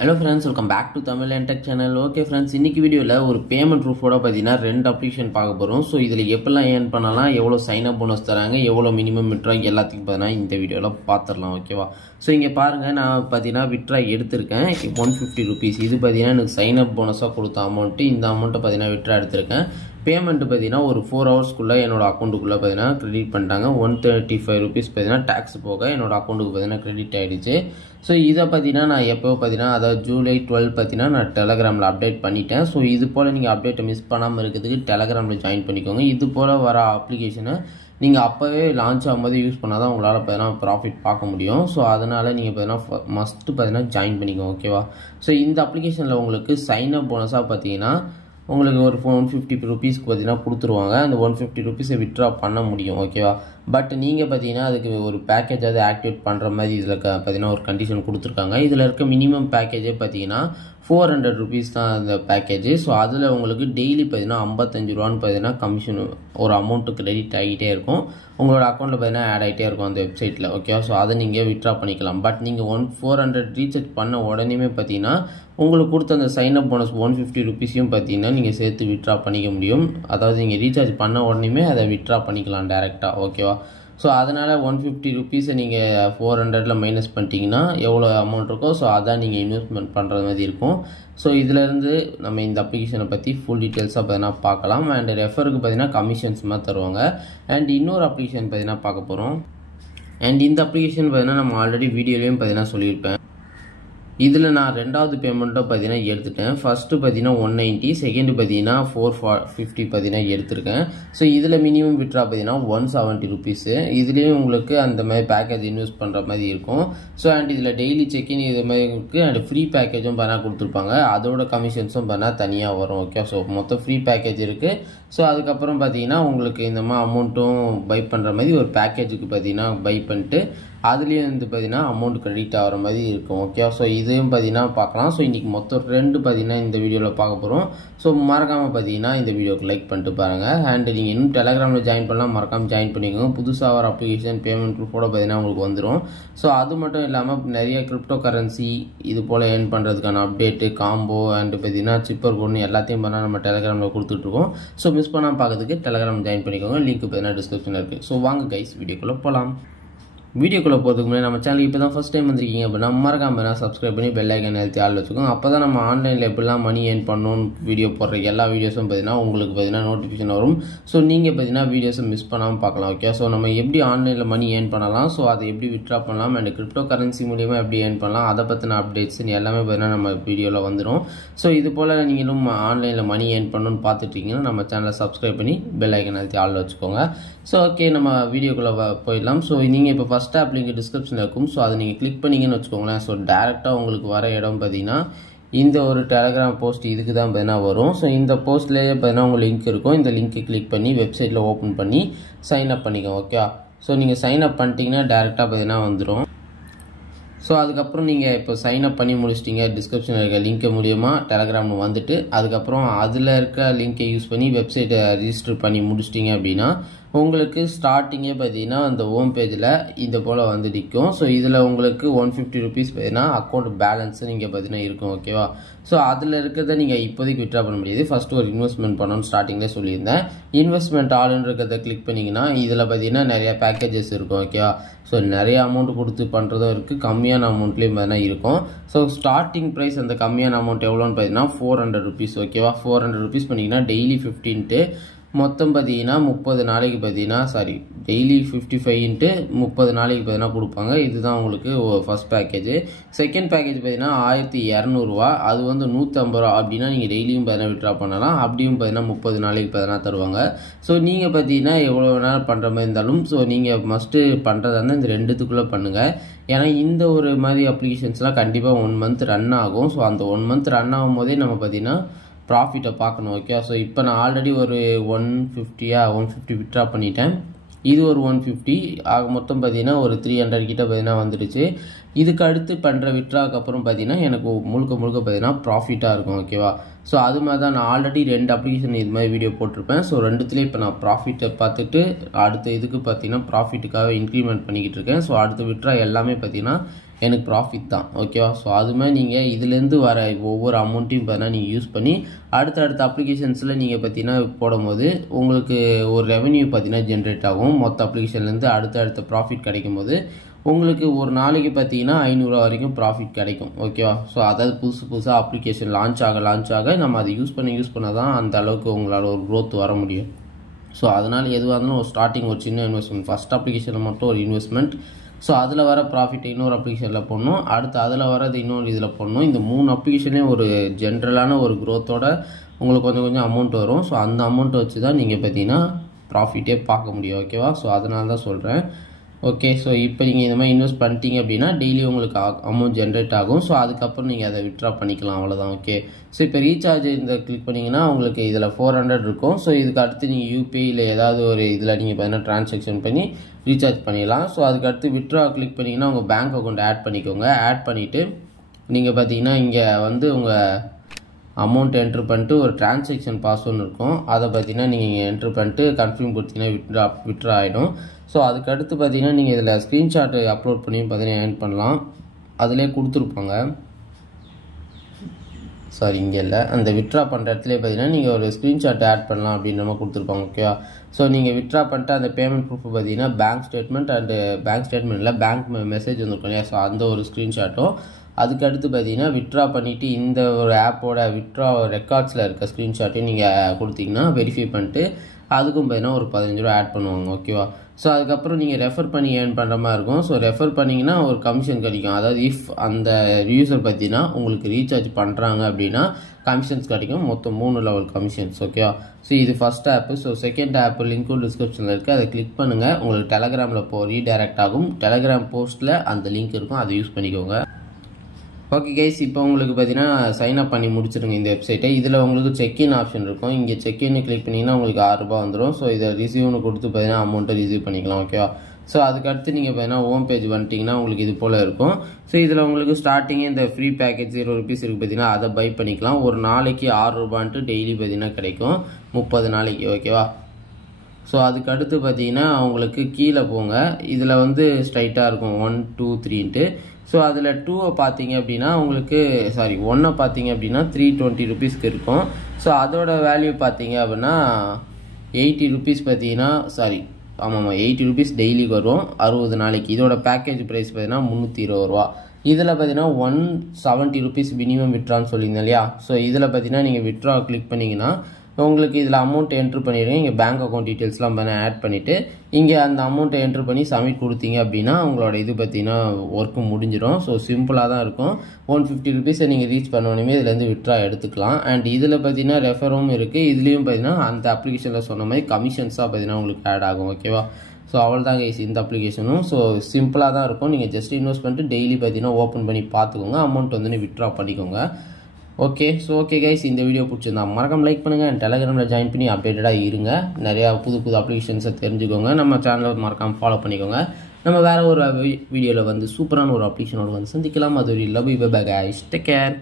Hello friends, welcome back to Tamil and Tech channel. Okay friends, இன்னைக்கு வீடியோல ஒரு payment ப்ரூஃபோட பாத்தீங்கன்னா ரெண்டு அப்ளிகேஷன் பார்க்க போறோம். சோ இதுல எப்பலாம் ஏர்ன் பண்ணலாம், எவ்வளவு சைன் அப் போனஸ் தராங்க, எவ்வளவு மினிமம் வித்ட்ரா எல்லாத்தையும் பாத்தீங்கன்னா இந்த வீடியோல பாத்துறலாம். ஓகேவா? சோ இங்க பாருங்க, நான் பாத்தீங்கன்னா வித்ட்ரா எடுத்துர்க்கேன் 150 rupees. இது பாத்தீங்கன்னா எனக்கு சைன் அப் போனஸா கொடுத்த அமௌண்ட். இந்த அமௌண்ட்டை பாத்தீங்கன்னா வித்ட்ரா எடுத்துர்க்கேன். பேமெண்ட் பாத்தீங்கன்னா ஒரு 4 hours குள்ள என்னோட அக்கவுண்ட்டுக்குள்ள பாத்தீங்கன்னா கிரெடிட் பண்ணிட்டாங்க. 135 rupees பாத்தீங்கன்னா டாக்ஸ் போக என்னோட அக்கவுண்ட்டுக்கு பாத்தீங்கன்னா கிரெடிட் ஆயிடுச்சு. ஸோ இதை பார்த்தீங்கன்னா நான் எப்போ பார்த்தீங்கன்னா அதாவது July 12 பார்த்தீங்கன்னா நான் டெலகிராமில் அப்டேட் பண்ணிட்டேன். ஸோ இது போல் நீங்கள் அப்டேட்டை மிஸ் பண்ணாமல் இருக்கிறதுக்கு டெலகிராமில் ஜாயின் பண்ணிக்கோங்க. இது போல் வர அப்ளிகேஷனை நீங்கள் அப்போவே லான்ச் ஆகும்போது யூஸ் பண்ணால் தான் உங்களால் பார்த்தீங்கன்னா ப்ராஃபிட் பார்க்க முடியும். ஸோ அதனால் நீங்கள் பார்த்தீங்கன்னா மஸ்ட்டு பார்த்தீங்கன்னா ஜாயின் பண்ணிக்கோங்க. ஓகேவா? ஸோ இந்த அப்ளிகேஷனில் உங்களுக்கு சைன் அப் போனஸாக பார்த்தீங்கன்னா உங்களுக்கு ஒரு 150 rupeesக்கு பார்த்தீங்கன்னா கொடுத்துருவாங்க. அந்த 150 rupees வித்ட்ரா பண்ண முடியும். ஓகேவா? பட் நீங்கள் பார்த்தீங்கன்னா அதுக்கு ஒரு பேக்கேஜ் அதை ஆக்டிவேட் பண்ணுற மாதிரி இதில் பார்த்தீங்கன்னா ஒரு கண்டிஷன் கொடுத்துருக்காங்க. இதில் இருக்க மினிமம் பேக்கேஜே பார்த்தீங்கன்னா 400 rupees தான் அந்த பேக்கேஜ். ஸோ அதில் உங்களுக்கு டெய்லி பார்த்தீங்கன்னா 55 ரூபான்னு பார்த்தீங்கன்னா கமிஷன் ஒரு அமௌண்ட்டு கிரெடிட் ஆகிட்டே இருக்கும். உங்களோட அக்கௌண்ட்டில் பார்த்தீங்கன்னா ஆட் ஆகிட்டே இருக்கும் அந்த வெப்சைட்டில். ஓகேவா? ஸோ அதை நீங்கள் வித்ட்ரா பண்ணிக்கலாம். பட் நீங்கள் 400 ரீசார்ஜ் பண்ண உடனே பார்த்தீங்கன்னா உங்களுக்கு கொடுத்த அந்த சைன் அப் போனஸ் 150 rupeesயும் பார்த்தீங்கன்னா நீங்கள் சேர்த்து வித்ட்ரா பண்ணிக்க முடியும். அதாவது நீங்கள் ரீசார்ஜ் பண்ண உடனே அதை வித்ட்ரா பண்ணிக்கலாம் டேரெக்டாக. ஓகேவா? ஸோ அதனால் 150 rupeesஸை நீங்கள் 400ல் மைனஸ் பண்ணிட்டீங்கன்னா எவ்வளோ அமௌண்ட் இருக்கோ ஸோ அதான் நீங்கள் இன்வெஸ்ட்மெண்ட் பண்ணுறது மாதிரி இருக்கும். ஸோ இதிலேருந்து நம்ம இந்த அப்ளிகேஷனை பற்றி ஃபுல் டீட்டெயில்ஸாக பார்த்தீங்கன்னா பார்க்கலாம். அண்ட் ரெஃபருக்கு பார்த்தீங்கன்னா கமிஷன்ஸ் மாதிரி தருவாங்க. அண்ட் இன்னொரு அப்ளிகேஷன் பார்த்தீங்கன்னா பார்க்க போகிறோம். அண்ட் இந்த அப்ளிகேஷன் பார்த்தீங்கன்னா நம்ம ஆல்ரெடி வீடியோலையும் பார்த்தீங்கன்னா சொல்லியிருப்பேன். இதில் நான் ரெண்டாவது பேமெண்ட்டை பார்த்தீங்கன்னா எடுத்துட்டேன். ஃபஸ்ட்டு பார்த்தீங்கன்னா 190, செகண்டு பார்த்தீங்கன்னா 450 பார்த்தீங்கன்னா எடுத்திருக்கேன். ஸோ இதில் மினிமம் வித்ட்ரா பார்த்தீங்கன்னா 170 rupees. இதுலேயும் உங்களுக்கு அந்த மாதிரி பேக்கேஜ் இன்வெஸ்ட் பண்ணுற மாதிரி இருக்கும். ஸோ அண்ட் இதில் டெய்லி செக்இன் இது மாதிரி இருக்குது. அண்ட் ஃப்ரீ பேக்கேஜும் பண்ணால் கொடுத்துருப்பாங்க. அதோட கமிஷன்ஸும் பண்ணால் தனியாக வரும். ஓகே? ஸோ மொத்தம் ஃப்ரீ பேக்கேஜ் இருக்குது. ஸோ அதுக்கப்புறம் பார்த்தீங்கன்னா உங்களுக்கு இந்த மாதிரி அமௌண்ட்டும் பை பண்ணுற மாதிரி ஒரு பேக்கேஜுக்கு பார்த்தீங்கன்னா பை பண்ணிட்டு அதுலேயும் வந்து பார்த்தீங்கன்னா அமௌண்ட் கிரெடிட் ஆகிற மாதிரி இருக்கும். ஓகே? ஸோ இதையும் பார்த்தீங்கன்னா பார்க்கலாம். ஸோ இன்றைக்கி மொத்தம் ரெண்டு பார்த்தீங்கன்னா இந்த வீடியோவில் பார்க்க போகிறோம். ஸோ மறக்காமல் பார்த்தீங்கன்னா இந்த வீடியோக்கு லைக் பண்ணிட்டு பாருங்கள். அண்ட் நீங்கள் இன்னும் டெலகிராமில் ஜாயின் பண்ணலாம், மறக்காமல் ஜாயின் பண்ணிக்கோங்க. புதுசாக வர அப்ளிகேஷன் பேமெண்ட் ப்ரூஃபோட பார்த்தீங்கன்னா உங்களுக்கு வந்துடும். ஸோ அது மட்டும் இல்லாமல் நிறைய கிரிப்டோ கரன்சி இது போல் ஏர்ன் பண்ணுறதுக்கான அப்டேட்டு, காம்போ அண்ட் பார்த்தீங்கன்னா சிப்பர் கோட்னு எல்லாத்தையும் பண்ணால் நம்ம டெலகிராமில் கொடுத்துட்ருக்கோம். ஸோ மிஸ் பண்ணாமல் பார்க்கறதுக்கு டெலகிராம் ஜாயின் பண்ணிக்கோங்க. லிங்க் பார்த்தீங்கன்னா டிஸ்கிரிப்ஷனில் இருக்குது. ஸோ வாங்க கைஸ் வீடியோக்குள்ளே போகலாம். வீடியோக்குள்ளே போகிறதுக்கு முன்னாடி நம்ம சேனலுக்கு இப்போ தான் ஃபஸ்ட் டைம் வந்திருக்கீங்க அப்படின்னா மறக்காம சப்ஸ்கிரைப் பண்ணி பெல் ஐக்கன் அழுத்தி ஆள் வச்சுக்கோங்க. அப்போ தான் நம்ம ஆன்லைனில் எப்படிலாம் மணி ஏர்ன் பண்ணணும்னு வீடியோ போடுற எல்லா வீடியோஸும் பார்த்தீங்கன்னா உங்களுக்கு பார்த்தீங்கன்னா நோட்டிஃபிகேஷன் வரும். ஸோ நீங்கள் பார்த்தீங்கன்னா வீடியோஸை மிஸ் பண்ணாமல் பார்க்கலாம். ஓகே? ஸோ நம்ம எப்படி ஆன்லைனில் மணி ஏர்ன் பண்ணலாம், ஸோ அதை எப்படி வித்ட்ரா பண்ணலாம், அண்ட் கிரிப்டோ கரன்சி மூலியமாக எப்படி ஏர்ன் பண்ணலாம், அதை பற்றின அப்டேட்ஸ் எல்லாமே பார்த்தீங்கன்னா நம்ம வீடியோவில் வந்துடும். ஸோ இது போல் நீங்களும் ஆன்லைனில் மணி ஏர்ன் பண்ணணும்னு பார்த்துட்ருக்கீங்கன்னா நம்ம சேனலை சப்ஸ்கிரைப் பண்ணி பெல் ஐக்கன் அழுத்தி ஆள் வச்சுக்கோங்க. ஸோ ஓகே, நம்ம வீடியோக்குள்ளே போயிடலாம். ஸோ நீங்கள் இப்போ ஃபஸ்ட் ஆப் லிங்க் டிஸ்கிரிப்ஷனில் இருக்கும். ஸோ அதை நீங்கள் கிளிக் பண்ணிங்கன்னு வச்சுக்கோங்களேன். ஸோ டேரெக்டாக உங்களுக்கு வர இடம் பார்த்தீங்கன்னா இந்த ஒரு டெலகிராம் போஸ்ட் இதுக்கு தான் பார்த்தீங்கன்னா வரும். ஸோ இந்த போஸ்ட்லேயே பார்த்தீங்கன்னா உங்கள் லிங்க் இருக்கும். இந்த லிங்க்கை கிளிக் பண்ணி வெப்சைட்டில் ஓப்பன் பண்ணி சைன் அப் பண்ணிக்கோங்க. ஓகே? ஸோ நீங்கள் சைன் அப் பண்ணிட்டீங்கன்னா டேரெக்டாக பார்த்தீங்கன்னா வந்துடும். ஸோ அதுக்கப்புறம் நீங்கள் இப்போ சைன் அப் பண்ணி முடிச்சிட்டிங்க, டிஸ்கிரிப்ஷனில் இருக்க லிங்க் மூலியமாக டெலகிராமில் வந்துட்டு அதுக்கப்புறம் அதில் இருக்க லிங்க்கை யூஸ் பண்ணி வெப்சைட்டை ரிஜிஸ்டர் பண்ணி முடிச்சிட்டிங்க அப்படின்னா உங்களுக்கு ஸ்டார்டிங்கே பார்த்தீங்கன்னா அந்த ஹோம் பேஜில் இந்த போல் வந்து நிற்கும். ஸோ இதில் உங்களுக்கு 150 rupees பார்த்தீங்கன்னா அக்கௌண்ட் பேலன்ஸு நீங்கள் பார்த்தீங்கன்னா இருக்கும். ஓகேவா? ஸோ அதில் இருக்கிறத நீங்கள் இப்போதைக்கு வித்ட்ரா பண்ண முடியாது. ஃபஸ்ட்டு ஒரு இன்வெஸ்ட்மெண்ட் பண்ணணும்னு ஸ்டார்டிங்லேயே சொல்லியிருந்தேன். இன்வெஸ்ட்மெண்ட் ஆளுன்றதை கிளிக் பண்ணிங்கன்னா இதில் பார்த்தீங்கன்னா நிறையா பேக்கேஜஸ் இருக்கும். ஓகேவா? ஸோ நிறைய அமௌண்ட் கொடுத்து பண்ணுறதும் இருக்குது, கம்மியான அமௌண்ட்லேயும் பார்த்தீங்கன்னா இருக்கும். ஸோ ஸ்டார்டிங் ப்ரைஸ் அந்த கம்மியான அமௌண்ட் எவ்வளோன்னு பார்த்தீங்கன்னா 400 rupees. ஓகேவா? 400 rupees பண்ணிங்கன்னா டெய்லி 15 மொத்தம் பார்த்தீங்கன்னா 30 நாளைக்கு பார்த்தீங்கன்னா டெய்லி 55 30 நாளைக்கு பார்த்தீங்கன்னா கொடுப்பாங்க. இதுதான் உங்களுக்கு ஃபஸ்ட் பேக்கேஜ். செகண்ட் பேக்கேஜ் பார்த்தீங்கன்னா 1200 ரூபா. அது வந்து 150 ரூபா. அப்படின்னா நீங்கள் டெய்லியும் பார்த்தீங்கன்னா வித்ட்ரா பண்ணலாம். அப்படியும் பார்த்தீங்கன்னா 30 நாளைக்கு பார்த்தீங்கன்னா தருவாங்க. ஸோ நீங்கள் பார்த்தீங்கன்னா எவ்வளோ வேணாலும் பண்ணுற மாதிரி இருந்தாலும் ஸோ நீங்கள் மஸ்ட்டு பண்ணுறதா இருந்தால் இந்த ரெண்டுத்துக்குள்ளே பண்ணுங்கள். ஏன்னா இந்த ஒரு மாதிரி அப்ளிகேஷன்ஸ்லாம் கண்டிப்பாக 1 month ரன் ஆகும். ஸோ அந்த 1 month ரன் ஆகும் போதே நம்ம பார்த்தீங்கன்னா ப்ராஃபிட்டை பார்க்கணும். ஓகே? ஸோ இப்போ நான் ஆல்ரெடி ஒரு 150 வித்ட்ரா பண்ணிட்டேன். இது ஒரு 150 ஆக மொத்தம் பார்த்தீங்கன்னா ஒரு 300 கிட்ட பார்த்தீங்கன்னா வந்துடுச்சு. இதுக்கு அடுத்து பண்ணுற வித்ட்ராக்கு அப்புறம் பார்த்தீங்கன்னா எனக்கு முழுக்க பார்த்தீங்கன்னா ப்ராஃபிட்டாக இருக்கும். ஓகேவா? ஸோ அது மாதிரி தான் நான் ஆல்ரெடி 2 அப்ளிகேஷன் இது மாதிரி வீடியோ போட்டிருப்பேன். ஸோ ரெண்டுத்துலேயும் இப்போ நான் ப்ராஃபிட்டை பார்த்துட்டு அடுத்த இதுக்கு பார்த்தீங்கன்னா ப்ராஃபிட்டுக்காக இன்க்ரிமெண்ட் பண்ணிக்கிட்டு இருக்கேன். ஸோ அடுத்த வித்ட்ரா எல்லாமே பார்த்தீங்கன்னா எனக்கு ப்ராஃபிட் தான் ஓகேவா. ஸோ அதுமாதிரி நீங்கள் இதுலேருந்து வர ஒவ்வொரு அமௌண்ட்டையும் பார்த்தீங்கன்னா நீங்கள் யூஸ் பண்ணி அடுத்தடுத்த அப்ளிகேஷன்ஸில் நீங்கள் பார்த்தீங்கன்னா போடும்போது உங்களுக்கு ஒரு ரெவன்யூ பார்த்தீங்கன்னா ஜென்ரேட் ஆகும். மொத்த அப்ளிகேஷன்லேருந்து அடுத்தடுத்த ப்ராஃபிட் கிடைக்கும் போது உங்களுக்கு ஒரு நாளைக்கு பார்த்தீங்கன்னா 500 ரூபா வரைக்கும் ப்ராஃபிட் கிடைக்கும் ஓகேவா. ஸோ அதாவது புதுசாக அப்ளிகேஷன் லான்ச் ஆக நம்ம அதை யூஸ் பண்ண தான் அந்த அளவுக்கு உங்களால் ஒரு க்ரோத் வர முடியும். ஸோ அதனால் எதுவாக இருந்தாலும் ஒரு ஸ்டார்டிங் ஒரு சின்ன இன்வெஸ்ட்மெண்ட், ஃபஸ்ட் அப்ளிகேஷனில் மட்டும் ஒரு இன்வெஸ்ட்மெண்ட். ஸோ அதில் வர ப்ராஃபிட் இன்னொரு அப்ளிகேஷனில் போடணும், அடுத்து அதில் வரது இன்னொரு இதில் போடணும். இந்த 3 அப்ளிகேஷன்லேயும் ஒரு ஜென்ரலான ஒரு க்ரோத்தோட உங்களுக்கு கொஞ்சம் அமௌண்ட் வரும். ஸோ அந்த அமௌண்ட்டை வச்சு தான் நீங்கள் பார்த்தீங்கன்னா ப்ராஃபிட்டே பார்க்க முடியும் ஓகேவா. ஸோ அதனால தான் சொல்கிறேன் ஓகே. ஸோ இப்போ நீங்கள் இந்த மாதிரி இன்வெஸ்ட் பண்ணிட்டீங்க அப்படின்னா டெய்லி உங்களுக்கு அமௌண்ட் ஜென்ரேட் ஆகும். ஸோ அதுக்கப்புறம் நீங்கள் அதை வித்ட்ரா பண்ணிக்கலாம், அவ்வளோதான் ஓகே. ஸோ இப்போ ரீசார்ஜ் இந்த கிளிக் பண்ணிங்கன்னா உங்களுக்கு இதில் 400 இருக்கும். ஸோ இதுக்கு அடுத்து நீங்கள் யூபிஐ இல்லை ஏதாவது ஒரு இதில் நீங்கள் பார்த்தீங்கன்னா ட்ரான்சாக்ஷன் பண்ணி ரீசார்ஜ் பண்ணிடலாம். ஸோ அதுக்கு அடுத்து வித்ட்ரா கிளிக் பண்ணிங்கன்னா உங்கள் பேங்க் அக்கௌண்ட் ஆட் பண்ணிக்கோங்க. ஆட் பண்ணிவிட்டு நீங்கள் பார்த்தீங்கன்னா இங்கே வந்து உங்கள் அமௌண்ட் என்ட்ரு பண்ணிட்டு ஒரு ட்ரான்சாக்ஷன் பாஸ்வேர்டு இருக்கும், அதை பார்த்தீங்கன்னா நீங்கள் இங்கே என்ட்ரு பண்ணிட்டு கன்ஃபார்ம் கொடுத்தீங்கன்னா வித்ட்ரா ஆகிடும். ஸோ அதுக்கடுத்து பார்த்தீங்கன்னா நீங்கள் இதில் ஸ்க்ரீன்ஷாட்டு அப்லோட் பண்ணி பார்த்தீங்கன்னா ஏர்ன் பண்ணலாம். அதிலே கொடுத்துருப்பாங்க, சாரி இங்கே இல்லை, அந்த வித்ட்ரா பண்ணுற இடத்துல பார்த்தீங்கன்னா நீங்கள் ஒரு ஸ்க்ரீன்ஷாட் ஆட் பண்ணலாம் அப்படின்ற மாதிரி கொடுத்துருப்பாங்க ஓகேவா. ஸோ நீங்கள் வித்ட்ரா பண்ணிட்டு அந்த பேமெண்ட் ப்ரூஃப் பார்த்தீங்கன்னா பேங்க் ஸ்டேட்மெண்ட்டில் பேங்க் மெசேஜ் வந்துருக்கும் இல்லையா. ஸோ அந்த ஒரு ஸ்க்ரீன்ஷாட்டும் அதுக்கடுத்து பார்த்தீங்கன்னா வித்ட்ரா பண்ணிவிட்டு இந்த ஒரு ஆப்போட வித்ட்ரா ரெக்கார்ட்ஸில் இருக்க ஸ்க்ரீன்ஷாட்டையும் நீங்கள் கொடுத்தீங்கன்னா வெரிஃபை பண்ணிட்டு அதுக்கும் பார்த்தீங்கன்னா ஒரு 15 ரூபா ஆட் பண்ணுவாங்க ஓகேவா. ஸோ அதுக்கப்புறம் நீங்கள் ரெஃபர் பண்ணி ஏர்ன் பண்ணுற மாதிரி இருக்கும். ஸோ ரெஃபர் பண்ணிங்கன்னா ஒரு கமிஷன் கிடைக்கும். அதாவது இஃப் அந்த யூசர் பார்த்தீங்கன்னா உங்களுக்கு ரீசார்ஜ் பண்ணுறாங்க அப்படின்னா கமிஷன்ஸ் கிடைக்கும். மொத்தம் 3 லெவல் கமிஷன்ஸ் ஓகேவா. ஸோ இது ஃபஸ்ட் ஆப்பு. ஸோ செகண்ட் ஆப் லிங்க்கும் டிஸ்கிரிப்ஷனில் இருக்குது, அதை கிளிக் பண்ணுங்கள். உங்களுக்கு டெலகிராமில் ரீடைரக்ட் ஆகும். டெலகிராம் போஸ்ட்டில் அந்த லிங்க் இருக்கும், அதை யூஸ் பண்ணிக்கோங்க. ஓகே கைஸ், இப்போ உங்களுக்கு பார்த்தீங்கன்னா சைன் அப் பண்ணி முடிச்சிருங்க இந்த வெப்சைட்டை. இதில் உங்களுக்கு செக்இன் ஆப்ஷன் இருக்கும். இங்கே செக்இன் கிளிக் பண்ணிங்கன்னா உங்களுக்கு 6 ரூபா வந்துடும். ஸோ இதை ரிசீவ்னு கொடுத்து பார்த்தீங்கன்னா அமௌண்ட்டை ரிசீவ் பண்ணிக்கலாம் ஓகேவா. ஸோ அதுக்கடுத்து நீங்கள் பார்த்தீங்கன்னா ஹோம் பேஜ் வந்துட்டிங்கன்னா உங்களுக்கு இது போல் இருக்கும். ஸோ இதில் உங்களுக்கு ஸ்டார்டிங்கே இந்த ஃப்ரீ பேக்கேஜ் 0 ருபீஸ் இருக்குது பார்த்தீங்கன்னா, அதை பை பண்ணிக்கலாம். ஒரு நாளைக்கு 6 ரூபான்ட்டு டெய்லி பார்த்தீங்கன்னா கிடைக்கும் 30 நாளைக்கு ஓகேவா. ஸோ அதுக்கடுத்து பார்த்தீங்கன்னா உங்களுக்கு கீழே போங்க, இதில் வந்து ஸ்ட்ரைட்டாக இருக்கும் 1 2 3ன்ட்டு. ஸோ அதில் 2 பார்த்தீங்க அப்படின்னா உங்களுக்கு 1 பார்த்தீங்க அப்படின்னா 320 ருபீஸ்க்கு இருக்கும். ஸோ அதோட வேல்யூ பார்த்தீங்க அப்படின்னா 80 ருபீஸ் பார்த்தீங்கன்னா ஆமாம் 80 ருபீஸ் டெய்லி வரும் 60 நாளைக்கு. இதோட பேக்கேஜ் ப்ரைஸ் பார்த்தீங்கன்னா 320 ரூபா. இதில் பார்த்தீங்கன்னா 170 ருபீஸ் மினிமம் விட்ரான்னு சொல்லியிருந்தேன் இல்லையா. ஸோ இதில் பார்த்தீங்கன்னா நீங்கள் விட்ரா கிளிக் பண்ணிங்கன்னா உங்களுக்கு இதில் அமௌண்ட் என்ட்ரு பண்ணிடுங்க. இங்கே பேங்க் அக்கௌண்ட் டீட்டெயில்ஸ்லாம் ஆட் பண்ணிவிட்டு இங்கே அந்த அமௌண்ட்டை என்ட்ரு பண்ணி சப்மிட் கொடுத்தீங்க அப்படின்னா உங்களோட இது பார்த்தீங்கன்னா ஒர்க்கு முடிஞ்சிடும். ஸோ சிம்பிளாக தான் இருக்கும். 150 ருபீஸை நீங்கள் ரீச் பண்ணோன்னே இதுலேருந்து விட்ரா எடுத்துக்கலாம். அண்ட் இதில் பார்த்தீங்கன்னா ரெஃபரும் இருக்குது. இதுலேயும் பார்த்தீங்கன்னா அந்த அப்ளிகேஷனில் சொன்ன மாதிரி கமிஷன்ஸாக பார்த்தீங்கன்னா உங்களுக்கு ஆட் ஆகும் ஓகேவா. ஸோ அவ்வளோதாங்க இந்த அப்ளிகேஷனும். ஸோ சிம்பிளாக தான் இருக்கும். நீங்கள் ஜஸ்ட் இன்வெஸ்ட் பண்ணிட்டு டெய்லி பார்த்தீங்கன்னா ஓப்பன் பண்ணி பார்த்துக்கோங்க, அமௌண்ட் வந்து விட்ரா பண்ணிக்கோங்க ஓகே. ஸோ ஓகே கைஸ், இந்த வீடியோ பிடிச்சிருந்தா மறக்காம லைக் பண்ணுங்கள். அண்ட் டெலகிராமில் ஜாயின் பண்ணி அப்டேட்டடாக இருங்க. நிறையா புது அப்ளிகேஷன்ஸை தெரிஞ்சுக்கோங்க. நம்ம சேனலை மறக்காமல் ஃபாலோ பண்ணிக்கோங்க. நம்ம வேறு ஒரு வீடியோவில் வந்து சூப்பரான ஒரு அப்ளிகேஷனோட வந்து சந்திக்கலாம். அது ஒரு love you bye guys, take care.